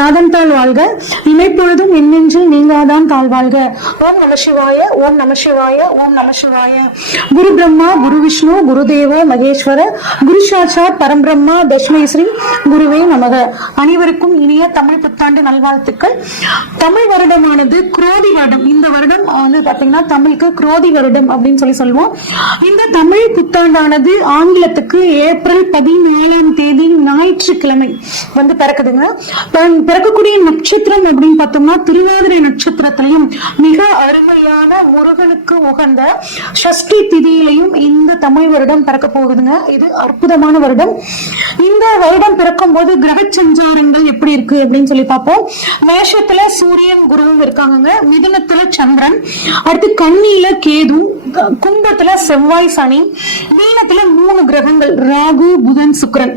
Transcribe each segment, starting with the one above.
நாதன்தாள் வாழ்க. இமைப்பொழுதும் என்னென்றில் நீங்காதான் தாழ்வாழ்க ஓம் நம சிவாய ஓம் நம சிவாய ஓம் நம சிவாய. குரு பிரம்மா குரு விஷ்ணு குரு தேவ மகேஸ்வர குரு சாட்சாத் பரம்பிரம்மா தஷ்மை ஸ்ரீ குருவே நமக. அனைவருக்கும் இனிய தமிழ் புத்தாண்டு நல்வாழ்த்துக்கள். தமிழ் வருடமானது குரோதி வருடம். இந்த வருடம் வந்து பாத்தீங்கன்னா தமிழுக்கு குரோதி வருடம் அப்படின்னு சொல்லி சொல்லுவோம். இந்த தமிழ் புத்தாண்டானது ஆங்கிலத்துக்கு ஏப்ரல் பதினாலாம் தேதி ஞாயிற்றுக்கிழமை வந்து பிறக்குதுங்க. பிறக்கக்கூடிய நட்சத்திரம் அப்படின்னு அப்படின்னு பார்த்தோம்னா திருவாதிரை நட்சத்திரத்திலையும் மிக அருமையான முருகனுக்கு உகந்த சஷ்டி திதியிலையும் இந்த தமிழ் வருடம் பிறக்க போகுதுங்க. இது அற்புதமான வருடம். இந்த வருடம் பிறக்கும் போது கிரக சஞ்சாரங்கள் எப்படி இருக்கு அப்படின்னு சொல்லி பார்ப்போம். மேஷத்துல சூரியன் குருவும் இருக்காங்க மிதுனத்துல சந்திரன். அடுத்து கண்ணியில கேது கும்பத்துல செவ்வாய் சனி. மீனத்துல மூணு கிரகங்கள் ராகு புதன் சுக்கிரன்.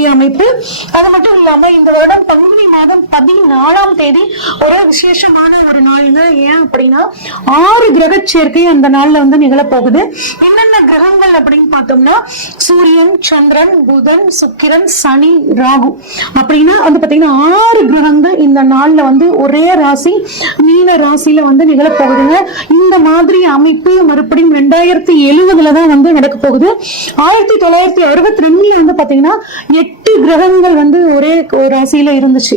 கூடிய அமைப்பு. அது மட்டும் இல்லாம இந்த வருடம் பங்குனி மாதம் பதினாலாம் தேதி ஒரு விசேஷமான ஒரு நாள்ங்க ஏன் அப்படின்னா ஆறு கிரக சேர்க்கை அந்த நாள்ல வந்து நிகழப்போகுது. என்னென்ன கிரகங்கள் அப்படின்னு பார்த்தோம்னா சூரியன் சந்திரன் புதன் சுக்கிரன் சனி ராகு. அப்படின்னா வந்து பாத்தீங்கன்னா ஆறு கிரகங்கள் இந்த நாள்ல வந்து ஒரே ராசி மீன ராசியில வந்து நிகழப்போகுதுங்க. இந்த மாதிரி அமைப்பு மறுபடியும் ரெண்டாயிரத்தி எழுபதுல தான் வந்து நடக்க போகுது. ஆயிரத்தி தொள்ளாயிரத்தி அறுபத்தி ரெண்டுல வந்து பாத்தீங்கன்னா எட்டு கிரகங்கள் வந்து ஒரே ஒரு ராசியில இருந்துச்சு.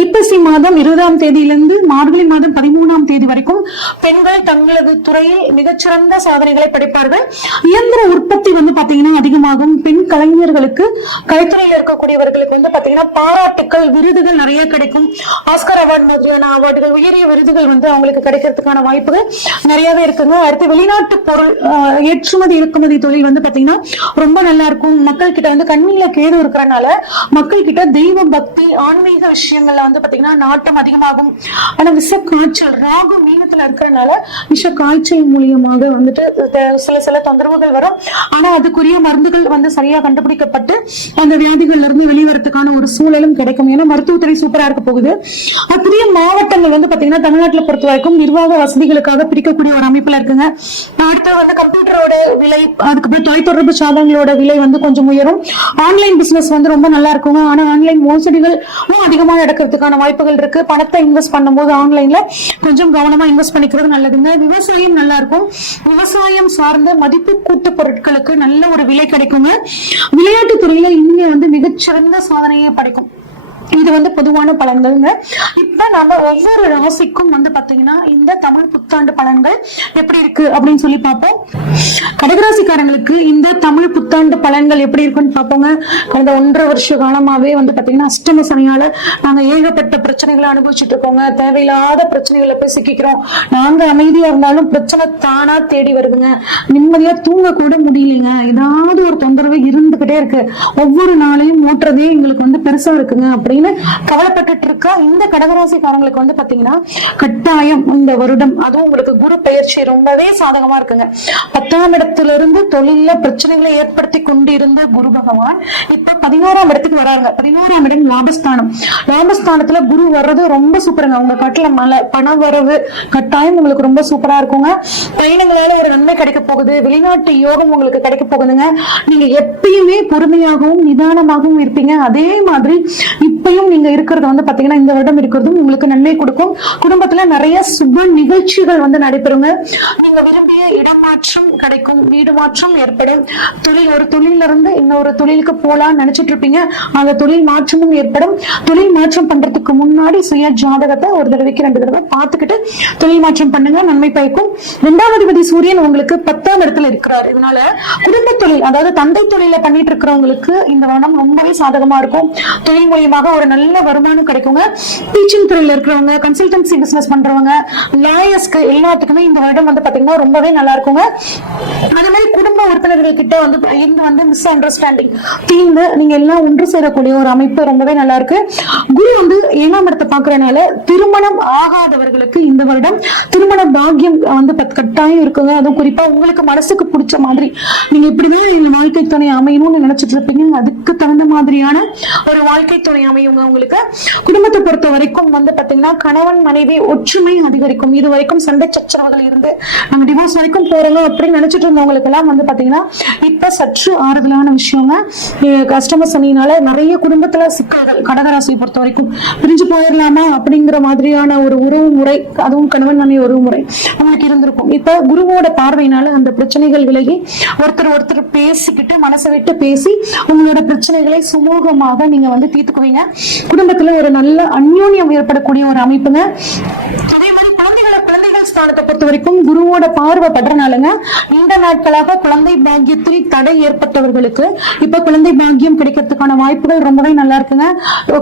ஐப்பசி மாதம் இருபதாம் தேதியிலிருந்து மார்கழி மாதம் பதிமூணாம் தேதி வரைக்கும் பெண்கள் தங்களது துறையில் மிகச்சிறந்த சாதனைகளை படைப்பார்கள். இயந்திர உற்பத்தி வந்து பாத்தீங்கன்னா அதிகமாகும். பெண் கலைஞர்களுக்கு கலைத்துறையில் இருக்கக்கூடியவர்களுக்கு வந்து பாத்தீங்கன்னா பாராட்டுக்கள் விருதுகள் நிறைய கிடைக்கும். ஆஸ்கர் அவார்டு மாதிரியான அவார்டுகள் உயரிய விருதுகள் வந்து அவங்களுக்கு கிடைக்கிறதுக்கான வாய்ப்புகள் நிறையவே இருக்குங்க. அடுத்து வெளிநாட்டு பொருள் ஏற்றுமதி இறக்குமதி தொழில் வந்து பாத்தீங்கன்னா ரொம்ப நல்லா இருக்கும். மக்கள் கிட்ட வந்து கண்ணில கேது இருக்கிறனால மக்கள் கிட்ட தெய்வ பக்தி ஆன்மீக விஷயங்கள் விஷயங்கள்ல வந்து பாத்தீங்கன்னா நாட்டம் அதிகமாகும். ஆனா விஷ காய்ச்சல் ராகு மீனத்துல இருக்கிறனால விஷ காய்ச்சல் மூலியமாக வந்துட்டு சில சில தொந்தரவுகள் வரும். ஆனா அதுக்குரிய மருந்துகள் வந்து சரியா கண்டுபிடிக்கப்பட்டு அந்த வியாதிகள்ல இருந்து வெளிவரத்துக்கான ஒரு சூழலும் கிடைக்கும். ஏன்னா மருத்துவத்துறை சூப்பரா இருக்க போகுது. அத்திரிய மாவட்டங்கள் வந்து பாத்தீங்கன்னா தமிழ்நாட்டுல பொறுத்த வரைக்கும் நிர்வாக வசதிகளுக்காக பிரிக்கக்கூடிய ஒரு அமைப்புல இருக்குங்க. அடுத்து வந்து கம்ப்யூட்டரோட விலை அதுக்கப்புறம் தொலைத்தொடர்பு சாதனங்களோட விலை வந்து கொஞ்சம் உயரும். ஆன்லைன் பிசினஸ் வந்து ரொம்ப நல்லா இருக்குங்க. ஆனா ஆன்லைன் மோசடிகள் அதிகமா நடக்கிறதுக்கான வாய்ப்புகள் இருக்கு. பணத்தை இன்வெஸ்ட் பண்ணும்போது ஆன்லைன்ல கொஞ்சம் கவனமா இன்வெஸ்ட் பண்ணிக்கிறது நல்லதுங்க. விவசாயம் நல்லா இருக்கும் விவசாயம் சார்ந்த மதிப்பு கூட்டு பொருட்களுக்கு நல்ல ஒரு விலை கிடைக்குங்க. விளையாட்டு துறையில இந்தியா வந்து மிகச்சிறந்த சாதனையை படைக்கும். இது வந்து பொதுவான பலன்கள்ங்க. இப்ப நம்ம ஒவ்வொரு ராசிக்கும் வந்து பாத்தீங்கன்னா இந்த தமிழ் புத்தாண்டு பலன்கள் எப்படி இருக்கு அப்படின்னு சொல்லி பார்ப்போம். கடகராசிக்காரங்களுக்கு இந்த தமிழ் புத்தாண்டு பலன்கள் எப்படி இருக்குன்னு பார்ப்போங்க. கடந்த ஒன்றரை வருஷ காலமாவே வந்து பாத்தீங்கன்னா அஷ்டம சனியால நாங்க ஏகப்பட்ட பிரச்சனைகளை அனுபவிச்சுட்டு இருக்கோங்க. தேவையில்லாத பிரச்சனைகளை போய் சிக்கிக்கிறோம். நாங்க அமைதியா இருந்தாலும் பிரச்சனை தானா தேடி வருதுங்க. நிம்மதியா தூங்க கூட முடியலைங்க. ஏதாவது ஒரு தொந்தரவு இருந்துகிட்டே இருக்கு. ஒவ்வொரு நாளையும் மூட்டுறதே எங்களுக்கு வந்து பெருசா இருக்குங்க. அப்படின்னு அப்படின்னு கவலைப்பட்டுட்டு இருக்கா இந்த கடகராசிக்காரங்களுக்கு வந்து பாத்தீங்கன்னா கட்டாயம் இந்த வருடம் அதுவும் உங்களுக்கு குரு பயிற்சி ரொம்பவே சாதகமா இருக்குங்க. பத்தாம் இடத்துல இருந்து தொழில பிரச்சனைகளை ஏற்படுத்தி கொண்டு இருந்த குரு பகவான் இப்ப பதினோராம் இடத்துக்கு வராங்க பதினோராம் இடம் லாபஸ்தானம். லாபஸ்தானத்துல குரு வர்றது ரொம்ப சூப்பருங்க. உங்க கட்டுல மழை பண வரவு கட்டாயம் உங்களுக்கு ரொம்ப சூப்பரா இருக்குங்க. பயணங்களால ஒரு நன்மை கிடைக்க போகுது. வெளிநாட்டு யோகம் உங்களுக்கு கிடைக்க போகுதுங்க. நீங்க எப்பயுமே பொறுமையாகவும் நிதானமாகவும் இருப்பீங்க. அதே மாதிரி இப்ப இப்பயும் நீங்க இருக்கிறது வந்து பாத்தீங்கன்னா இந்த வருடம் இருக்கிறதும் உங்களுக்கு நன்மை கொடுக்கும். குடும்பத்துல நிறைய சுப நிகழ்ச்சிகள் வந்து நடைபெறுங்க. நீங்க விரும்பிய இடமாற்றம் கிடைக்கும் வீடு மாற்றம் ஏற்படும். தொழில் ஒரு தொழில இருந்து இன்னொரு தொழிலுக்கு போலாம்னு நினைச்சிட்டு இருப்பீங்க அந்த தொழில் மாற்றமும் ஏற்படும். தொழில் மாற்றம் பண்றதுக்கு முன்னாடி சுய ஜாதகத்தை ஒரு தடவைக்கு ரெண்டு தடவை பார்த்துக்கிட்டு தொழில் மாற்றம் பண்ணுங்க நன்மை பயக்கும். இரண்டாவது அதிபதி சூரியன் உங்களுக்கு பத்தாம் இடத்துல இருக்கிறார். இதனால குடும்ப தொழில் அதாவது தந்தை தொழில பண்ணிட்டு இருக்கிறவங்களுக்கு இந்த வருடம் ரொம்பவே சாதகமா இருக்கும். தொழில் மூலியமாக ஒரு நல்ல வருமானம் கிடைக்குங்க. டீச்சிங் துறையில இருக்கிறவங்க கன்சல்டன்சி பிசினஸ் பண்றவங்க லாயர்ஸ்க்கு எல்லாத்துக்குமே இந்த வருடம் வந்து பாத்தீங்கன்னா ரொம்பவே நல்லா இருக்குங்க. அதே கிட்ட வந்து இங்க வந்து மிஸ் அண்டர்ஸ்டாண்டிங் தீர்ந்து நீங்க எல்லாம் ஒன்று சேரக்கூடிய ஒரு அமைப்பு ரொம்பவே நல்லா இருக்கு. குரு வந்து ஏழாம் இடத்தை பாக்குறதுனால திருமணம் ஆகாதவர்களுக்கு இந்த வருடம் திருமண பாக்கியம் வந்து கட்டாயம் இருக்குங்க. அதுவும் குறிப்பா உங்களுக்கு மனசுக்கு பிடிச்ச மாதிரி. நீங்க இப்படிதான் இந்த வாழ்க்கை துணை அமையணும்னு நினைச்சிட்டு இருப்பீங்க. அதுக்கு தகுந்த மாதிரியான ஒரு வாழ்க்கை துணை அமையுங்க உங்களுக்கு. குடும்பத்தை பொறுத்த வரைக்கும் வந்து பாத்தீங்கன்னா கணவன் மனைவி ஒற்றுமை அதிகரிக்கும். இது வரைக்கும் சண்டை சச்சரவுகள் இருந்து நம்ம டிவோர்ஸ் வரைக்கும் போறோங்க அப்படின்னு நினைச்சிட்டு இருந்தவங்களுக்கு எல்லாம் வந்து பாத்தீங்கன்னா இப்ப சற்று ஆறுதலான விஷயங்க. கஸ்டமர் கஷ்டம நிறைய குடும்பத்துல சிக்கல்கள் கடகராசியை பொறுத்த வரைக்கும் பிரிஞ்சு போயிடலாமா அப்படிங்கிற மாதிரியான ஒரு உறவு முறை அதுவும் கணவன் மனைவி உறவு முறை. உங்களுக்கு இருந்திருக்கும். இப்ப குருவோட பார்வையினால அந்த பிரச்சனைகள் விலகி ஒருத்தர் ஒருத்தர் பேசிக்கிட்டு மனசை விட்டு பேசி உங்களோட பிரச்சனைகளை சுமூகமாக நீங்க வந்து தீர்த்துக்குவீங்க. குடும்பத்துல ஒரு நல்ல அந்யோன்யம் ஏற்படக்கூடிய ஒரு அமைப்புங்க. அதே மாதிரி குழந்தைகளை குழந்தைகள் ஸ்தானத்தை பொறுத்த வரைக்கும் குருவோட பார்வை படுறனாலங்க நீண்ட நாட்களாக குழந்தை பாக்கியத்தில் தடை ஏற்பட்டவர்களுக்கு இப்ப குழந்தை பாக்கியம் கிடைக்கிறதுக்கான வாய்ப்புகள் ரொம்பவே நல்லா இருக்குங்க.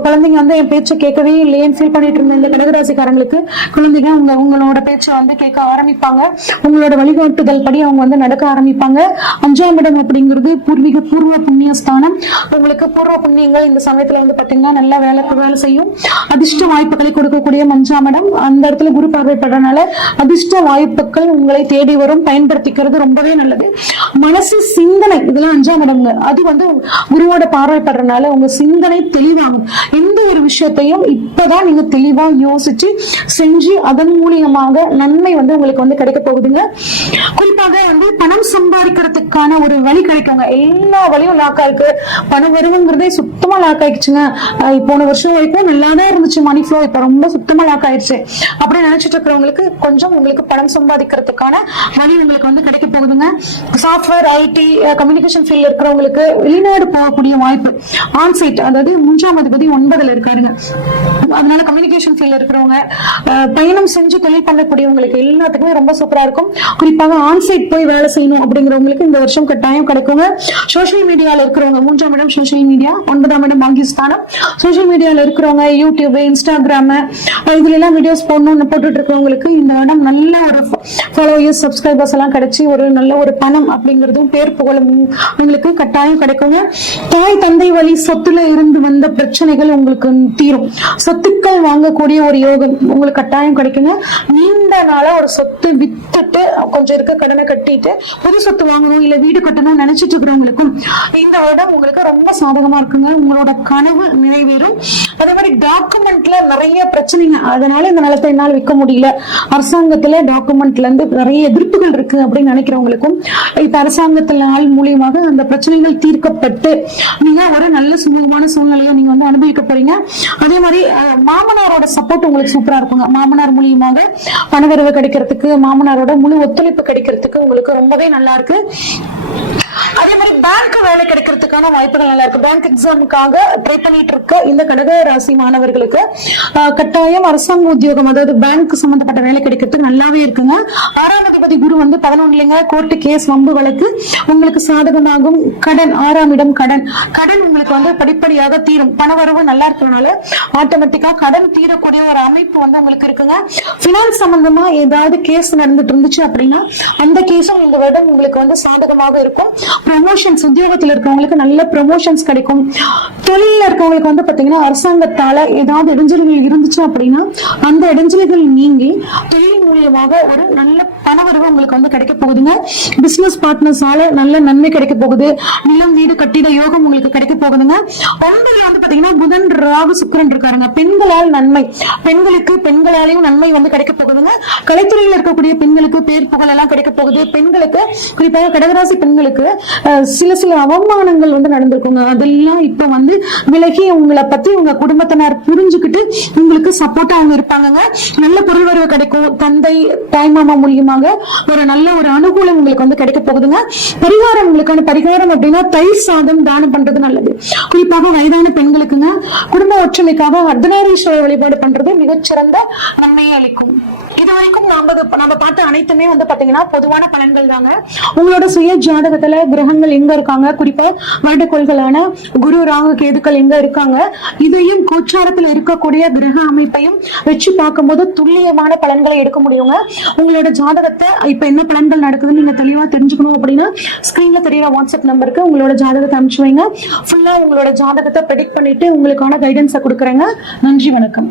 குழந்தைங்க வந்து என் பேச்சை கேட்கவே இல்லையேன்னு ஃபீல் பண்ணிட்டு இருந்த இந்த கடகராசிக்காரங்களுக்கு குழந்தைங்க உங்க உங்களோட பேச்சை வந்து கேட்க ஆரம்பிப்பாங்க. உங்களோட வழிகாட்டுதல் படி அவங்க வந்து நடக்க ஆரம்பிப்பாங்க. அஞ்சாம் இடம் அப்படிங்கிறது பூர்வீக பூர்வ புண்ணிய ஸ்தானம். உங்களுக்கு பூர்வ புண்ணியங்கள் இந்த சமயத்துல வந்து பாத்தீங்கன்னா நல்லா வேலை வேலை செய்யும். அதிர்ஷ்ட வாய்ப்புகளை கொடுக்கக்கூடிய அஞ்சாம் இடம். அந்த இடத்துல குரு பார்வைப்படுறதுனால அதிர்ஷ்ட வாய்ப்புகள் உங்களை தேடி வரும். பயன்படுத்திக்கிறது ரொம்பவே நல்லது. மனசு சிந்தனை இதெல்லாம் அஞ்சாம் இடம்ங்க. அது வந்து குருவோட பார்வைப்படுறதுனால உங்க சிந்தனை தெளிவாகும். எந்த ஒரு விஷயத்தையும் இப்பதான் நீங்க தெளிவா யோசிச்சு செஞ்சு அதன் மூலியமாக நன்மை வந்து உங்களுக்கு வந்து கிடைக்க போகுதுங்க. குறிப்பாக வந்து சம்பாதிக்கிறதுக்கான ஒரு வழி கிடைக்குங்க. எல்லா வழியும் லாக் ஆயிருக்கு. பணம் வருவங்கிறதே சுத்தமா லாக் ஆயிடுச்சுங்க. போன வருஷம் வரைக்கும் நல்லா தான் இருந்துச்சு மணி ஃப்ளோ இப்ப ரொம்ப சுத்தமா லாக் ஆயிடுச்சு. அப்படி நினைச்சிட்டு இருக்கிறவங்களுக்கு கொஞ்சம் உங்களுக்கு பணம் சம்பாதிக்கிறதுக்கான வழி உங்களுக்கு வந்து கிடைக்க போகுதுங்க. சாஃப்ட்வேர் ஐடி கம்யூனிகேஷன் ஃபீல்ட்ல இருக்கிறவங்களுக்கு வெளிநாடு போகக்கூடிய வாய்ப்பு. ஆன்சைட் அதாவது மூன்றாம் அதிபதி ஒன்பதுல இருக்காருங்க. அதனால கம்யூனிகேஷன் ஃபீல்ட்ல இருக்கிறவங்க பயணம் செஞ்சு தொழில் பண்ணக்கூடியவங்களுக்கு எல்லாத்துக்குமே ரொம்ப சூப்பரா இருக்கும். குறிப்பாக ஆன்சைட் போய் வேலை செய்யணும் அப்படிங்கிறவங்களுக்கு இந்த வருஷம் கட்டாயம் கிடைக்குங்க. சோசியல் மீடியால இருக்கிறவங்க மூன்றாம் இடம் சோசியல் மீடியா ஒன்பதாம் இடம் பாகிஸ்தானம். சோசியல் மீடியால இருக்கிறவங்க யூடியூப் இன்ஸ்டாகிராம் இதுல எல்லாம் வீடியோஸ் போடணும்னு போட்டுட்டு இருக்கிறவங்களுக்கு இந்த இடம் நல்ல ஒரு ஃபாலோயர்ஸ் சப்ஸ்கிரைபர்ஸ் எல்லாம் கிடைச்சி ஒரு நல்ல ஒரு பணம் அப்படிங்கிறதும் பேர் புகழும் உங்களுக்கு கட்டாயம் கிடைக்குங்க. தாய் தந்தை வழி சொத்துல இருந்து வந்த பிரச்சனைகள் உங்களுக்கு தீரும். சொத்துக்கள் வாங்கக்கூடிய ஒரு யோகம் உங்களுக்கு கட்டாயம் கிடைக்குங்க. நீண்ட நாளா ஒரு சொத்து வித்துட்டு கொஞ்சம் இருக்க கடனை கட்டிட்டு புது சொத்து வாங்கணும் இல்ல வீடு கட்டணும் நினைச்சிட்டு இருக்கிறவங்களுக்கும் இந்த வருடம் உங்களுக்கு ரொம்ப சாதகமா இருக்குங்க. உங்களோட கனவு நிறைவேறும். அதே மாதிரி டாக்குமெண்ட்ல நிறைய பிரச்சனைங்க. அதனால இந்த நிலத்தை என்னால் விற்க முடியல. அரசாங்கத்துல டாக்குமெண்ட்ல இருந்து நிறைய எதிர்ப்புகள் இருக்கு அப்படின்னு நினைக்கிறவங்களுக்கும் இப்ப அரசாங்கத்தினால் மூலியமாக அந்த பிரச்சனைகள் தீர்க்கப்பட்டு நீங்க ஒரு நல்ல சுமூகமான சூழ்நிலையை நீங்க வந்து அனுபவிக்க போறீங்க. அதே மாதிரி மாமனாரோட சப்போர்ட் உங்களுக்கு சூப்பரா இருக்குங்க. மாமனார் மூலியமாக பணவரவு கிடைக்கிறதுக்கு மாமனாரோட முழு ஒத்துழைப்பு கிடைக்கிறதுக்கு உங்களுக்கு ரொம்பவே நல்லா இருக்கு. அதே மாதிரி பேங்க் வேலை கிடைக்கிறதுக்கான வாய்ப்புகள் நல்லா இருக்கு. பேங்க் எக்ஸாமுக்காக ட்ரை பண்ணிட்டு இருக்க இந்த கடக ராசி மாணவர்களுக்கு கட்டாயம் அரசாங்க உத்தியோகம் அதாவது பேங்க் சம்பந்தப்பட்ட வேலை கிடைக்கிறதுக்கு நல்லாவே இருக்குங்க. ஆறாம் அதிபதி குரு வந்து பதினொன்னுலங்க கோர்ட்டு கேஸ் வம்பு வழக்கு. உங்களுக்கு சாதகமாகும். கடன் ஆறாம் இடம் கடன். கடன் உங்களுக்கு வந்து படிப்படியாக தீரும். பணவரவு நல்லா இருக்கிறதுனால ஆட்டோமேட்டிக்கா கடன் தீரக்கூடிய ஒரு அமைப்பு வந்து உங்களுக்கு இருக்குங்க. பினான்ஸ் சம்பந்தமா ஏதாவது கேஸ் நடந்துட்டு இருந்துச்சு அப்படின்னா அந்த கேஸும் இந்த வருடம் உங்களுக்கு வந்து சாதகமாக இருக்கும். ப்ரொமோஷன்ஸ் உத்தியோகத்தில் இருக்கிறவங்களுக்கு நல்ல ப்ரொமோஷன்ஸ் கிடைக்கும். தொழில இருக்கவங்களுக்கு வந்து பாத்தீங்கன்னா அரசாங்க அரசாங்கத்தால ஏதாவது இடைஞ்சல்கள் இருந்துச்சு அப்படின்னா அந்த இடைஞ்சல்கள் நீங்கி தொழில் மூலியமாக ஒரு நல்ல பணவரவு உங்களுக்கு வந்து கிடைக்க போகுதுங்க. பிசினஸ் பார்ட்னர்ஸால நல்ல நன்மை கிடைக்க போகுது. நிலம் வீடு கட்டிட யோகம் உங்களுக்கு கிடைக்க போகுதுங்க. ஒன்பதுல வந்து பாத்தீங்கன்னா புதன் ராகு சுக்கிரன் இருக்காருங்க. பெண்களால் நன்மை. பெண்களுக்கு பெண்களாலையும் நன்மை வந்து கிடைக்க போகுதுங்க. கலைத்துறையில் இருக்கக்கூடிய பெண்களுக்கு பேர் புகழ் எல்லாம் கிடைக்க போகுது. பெண்களுக்கு குறிப்பாக கடகராசி பெண்களுக்கு சில சில அவமானங்கள் வந்து நடந்திருக்குங்க. அதெல்லாம் இப்ப வந்து விலகி உங்களை பத்தி உங்க குடும்பத்தினர் புரிஞ்சுக்கிட்டு உங்களுக்கு சப்போர்ட்டா அவங்க இருப்பாங்க நல்ல பொருள் வரவு கிடைக்கும். தன் தந்தை தாய்மாமா மூலியமாக ஒரு நல்ல ஒரு அனுகூலம் உங்களுக்கு வந்து கிடைக்க போகுதுங்க. பரிகாரம் உங்களுக்கான பரிகாரம் அப்படின்னா தயிர் சாதம் தானம் பண்றது நல்லது. குறிப்பாக வயதான பெண்களுக்குங்க குடும்ப ஒற்றுமைக்காக அர்த்தநாரீஸ்வரர் வழிபாடு பண்றது மிகச்சிறந்த நன்மையை அளிக்கும். இது வரைக்கும் நாம நம்ம பார்த்த அனைத்துமே வந்து பாத்தீங்கன்னா பொதுவான பலன்கள் தாங்க. உங்களோட சுய ஜாதகத்துல கிரகங்கள் எங்க இருக்காங்க? குறிப்பா வருடக்கோள்களான குரு ராகு கேதுக்கள் எங்க இருக்காங்க? இதையும் கோச்சாரத்துல இருக்கக்கூடிய கிரக அமைப்பையும் வச்சு பார்க்கும்போது துல்லியமான பலன்களை எடுக்க முடியுங்க. உங்களோட ஜாதகத்தை இப்போ என்ன பலன்கள் நடக்குதுன்னு நீங்கள் தெளிவாக தெரிஞ்சுக்கணும் அப்படின்னா ஸ்க்ரீனில் தெரியுற வாட்ஸ்அப் நம்பருக்கு உங்களோட ஜாதகத்தை அனுப்பிச்சு வைங்க. ஃபுல்லா உங்களோட ஜாதகத்தை ப்ரெடிக்ட் பண்ணிட்டு உங்களுக்கான கைடன்ஸை கொடுக்குறேங்க. நன்றி வணக்கம்.